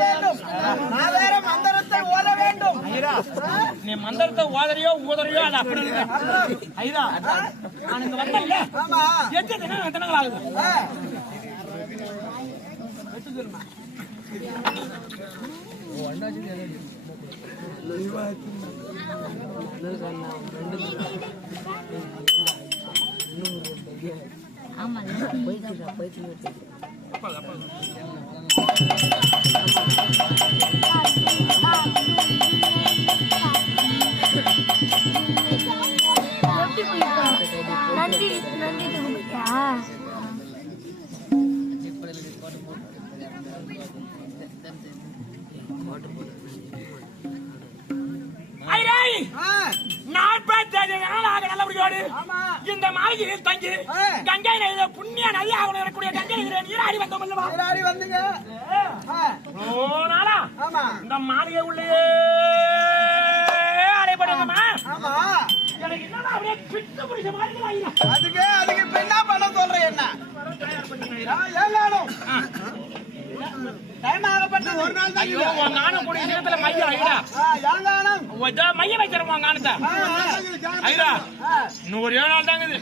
வேண்டும். வேற மந்திரத்தை ஓத வேண்டும். ஐயா நீ மந்திரத்தை ஓதறியோ ஊதறியோ அது அப்படி ஐயா நான் இங்க வந்தேன்ல. ஆமா. எத்தனை தினம் எத்தனை நாள் ஆகுது? ஆ. நன்றி நன்றி ஐயா ஆ. நாற்பத்தஞ்சு நாள் ஆக நல்லபடியோடு. இந்த மாளிகையில் தங்கி. கங்கை புண்ணிய நதி ஆகணும் நீராடி வந்தோம் அல்லவா நீராடி வந்துங்க. நாளா ஆமா. இந்த மாளிகை உள்ளே அடைபடுங்கம்மா ஆமா. எனக்கு என்னடா அப்படியே பிட்டு பிடிச்ச மாதிரி அதுக்கு அதுக்கு என்ன பண்ண சொல்றேன் என்ன? ஆ, ஏங்கானம் டைம் ஆகப்பட்டது ஒரு நாள் தான் ஐயோ உங்க ஆணம் கூடிய நேரத்துல மையம் ஐயா மையம் வைக்கிறோம் உங்க ஆணத்தை ஐயா இன்னும் ஒரு நாள் தாங்க இது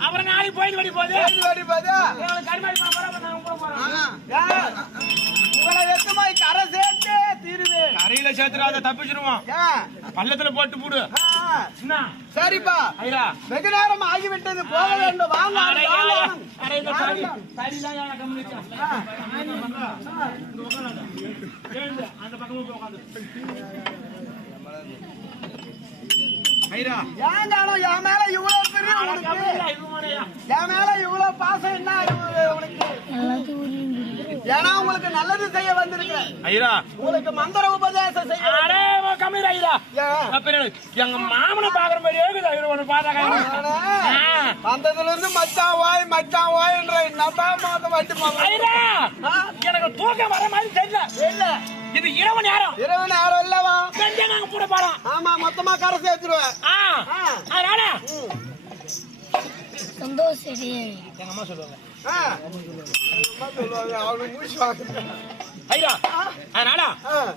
அப்புறம் நாளைக்கு போயிட்டு வடி போகுது. வாடி பாது உங்களுக்கு கருமாடி போறோம் கரையில சேர்த்துறாத தப்பிச்சிருவோம் ஏன்? பள்ளத்துல போட்டு போடு. சரிப்பா. வெகு நேரம் ஆகிவிட்டது. போக வேண்டும். வாங்க என் மேல இவ்வளவு பெரிய உனக்கு. என் மேல இவ்வளவு பாசம் என்ன உனக்கு? ஏன்னா உங்களுக்கு நல்லது செய்ய வந்திருக்கிறேன். உங்களுக்கு மந்திர உபதேசம் செய்ய எங்க மாமனை பாக்குற மாதிரி இருக்குது. ஐயா, உன்னை பார்த்தா கை. ஆ. வந்ததுல இருந்து மச்சான் வாய் மச்சான் வாய்ன்ற நம்பா மாத்த வட்டி எனக்கு தூக்கம் வர மாதிரி தெரியல. இல்ல. இது இரவு நேரம். இரவு நேரம் இல்லவா? செஞ்சா நாங்க கூட போறோம் ஆமா மொத்தமா கரை சேர்த்துருவேன் ஆ, அதனால? சந்தோஷம் எங்க அம்மா சொல்லுவாங்க. அம்மா அவனுக்கு. ஐயா அதனால.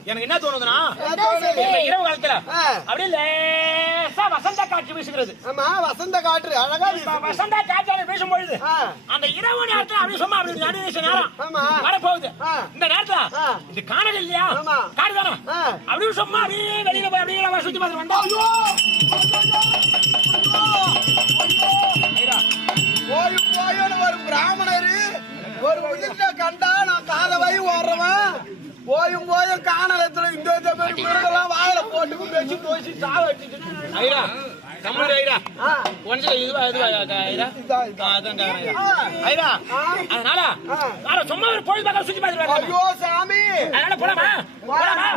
எனக்கு என்ன தோணுதுன்னா இரவு காலத்துல ஆ. அப்படியே லேசா வசந்த காற்று வீசுகிறது ஆமா வசந்த காற்று அழகா. வசந்த காற்று வீசும் பொழுது. அந்த இரவு நேரத்துல அப்படியே சும்மா அப்படி நடு வீச நேரம் ஆமா. வரப்போகுது. இந்த நேரத்துல. இது காணல் இல்லையா ஆமா. காடு தானே. அப்படியே சும்மா அப்படியே வெளியில போய் அப்படியே சுத்தி பார்த்து வந்தோம் போயும் போயும் ஒரு பிராமணரு ஒரு உயிரிட்ட கண்டா நான் காத வை ஓடுறவன் போயும் போயும் காணலத்துல இந்த மிருகெல்லாம் வாயில போட்டு வச்சு தோசி சாவடிச்சு ஐயா கம்மல் ஐயா ஆ. ஒன்றில் இதுவா இதுவா ஐயா இதா, இதா. அதான் ஆ. ஐயா ஆ. அதனால ஆ. அட, சும்மா ஒரு பொழுது பார்க்க சுத்தி பார்த்து வரலாம் ஐயோ சாமி. அதனால போலாமா? போலாமா?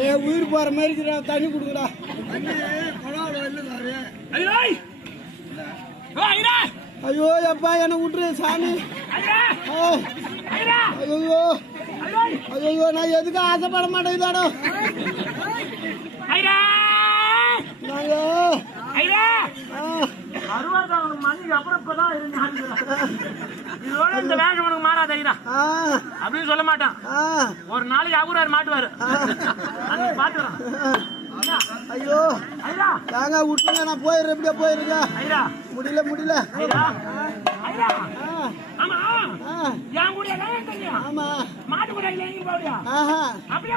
ஏ உயிர் போற மாதிரி இருக்கிறா தண்ணி குடுக்குறா ஐயா! ஐயோ அப்பா என்ன விட்டுரு சாமி ஐயா! ஐயா! ஐயோ ஐயோய்! ஐயோ நான் எதுக்கும் ஆசைப்பட மாட்டேன் இதாடோ ஐயா! நாங்க அறுபதாம் மணிக்கு அப்புறம் இப்பதான் இதோட இந்த வேகம் உனக்கு மாறாத ஐயா. அப்படின்னு சொல்ல மாட்டான். ஒரு நாளைக்கு அவரார் மாட்டுவாரு. அன்னைக்கு பாத்துறோம். ஐயோ. ஐயா. தாங்க விட்டுருங்க நான் போயிடுறேன். எப்படியா போயிருங்க. ஐயா. முடியல முடியல. ஐயா. ஆமா. என் கூட ஆமா. மாட்டு கூட எங்க அப்படியே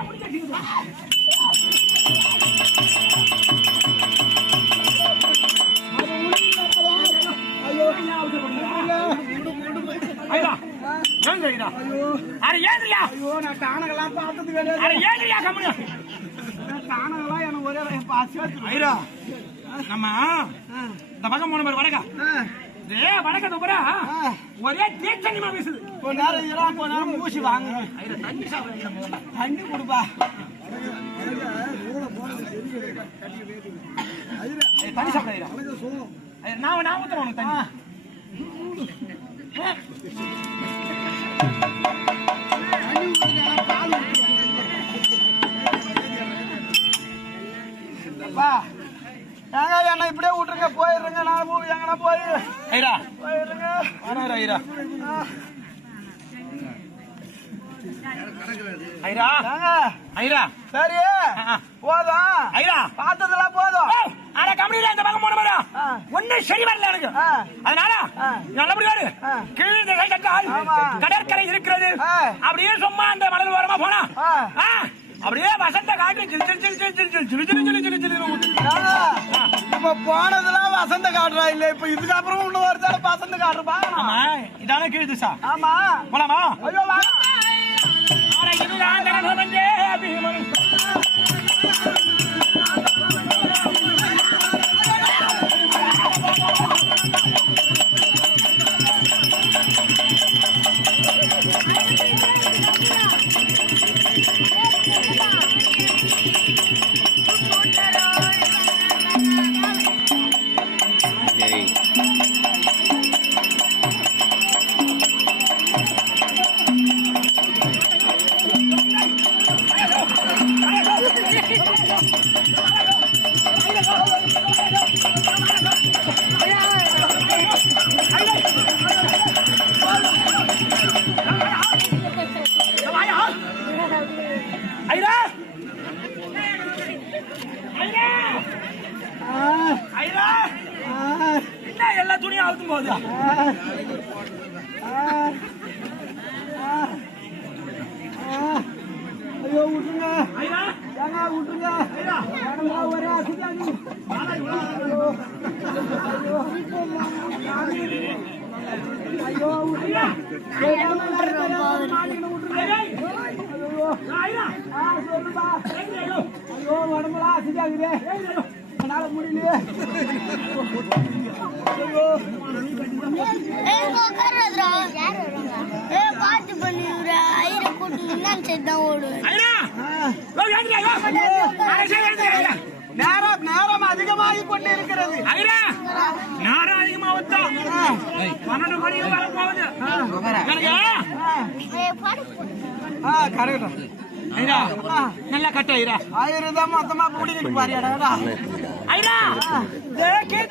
ஐயா அட ஏங்கய்யா? ஐயோ நான் தானகெல்லாம் பார்த்தது கிடையாது. அட ஏங்கய்யா கம்முனு. தானகெல்லாம் எனக்கு ஒரே பாசி ஐயா நம்ம இந்த பக்கம் போன பாரு வடக்கா? இதே வடக்க துப்புறா ஒரே தீச்சனிமா வீசுது. கொஞ்ச நேரம் இரா கொஞ்ச நேரம் மூசி வாங்க. தண்ணி தண்ணி கொடுப்பா. தண்ணி சாப்பிட நான் நான் ஊத்துறேன் உனக்கு தண்ணி. என்ன இப்படியே விட்டுருங்க போயிருங்க நான் எங்கன்னா போயிருங்க. ஐரா ஐரா சரி போதும். ஐரா பார்த்ததெல்லாம் போதும். அட கம்பெனில இந்த பக்கம் போன ஆ. ஒண்ணும் சரி வரல எனக்கு. அதனால ஆ. நல்லபடியா இரு. ஆ. கீழ் ஆமா. கடற்கரை இருக்கிறது. அப்படியே சும்மா அந்த மணல் ஓரமா போனா அப்படியே வசந்த. ஏங்க, இப்ப போனதெல்லாம் வசந்த காட்டுறா இல்ல இப்ப இதுக்கப்புறம் இன்னும் வருதால வசந்த காட்டுறப்பா ஆமா இதான கீழ் திசா ஆமா போலாமா ஐயோ இதுதான். வாயா. போகுதா ஐயோ விட்டுருங்க. ஏங்க விட்டுருங்க. வரா சுத்தாங்க ஐயோ விட்டுருங்க. ஐயோ. உடம்புலாம் சுத்தாங்க என்னால முடியலையே. பாத்து பண்ணி ஐயரை கூட்டு என்னன்னு சரி தான் ஓடுவேன் நேரம் நேரம் அதிகமாகி கொண்டு இருக்கிறது நேரம் அதிகமாகுதா பன்னெண்டு மணி போகுது. கரெக்டா. ஐரா நல்லா கட்ட ஐரா. ஐரா மொத்தமா கூடி பாரு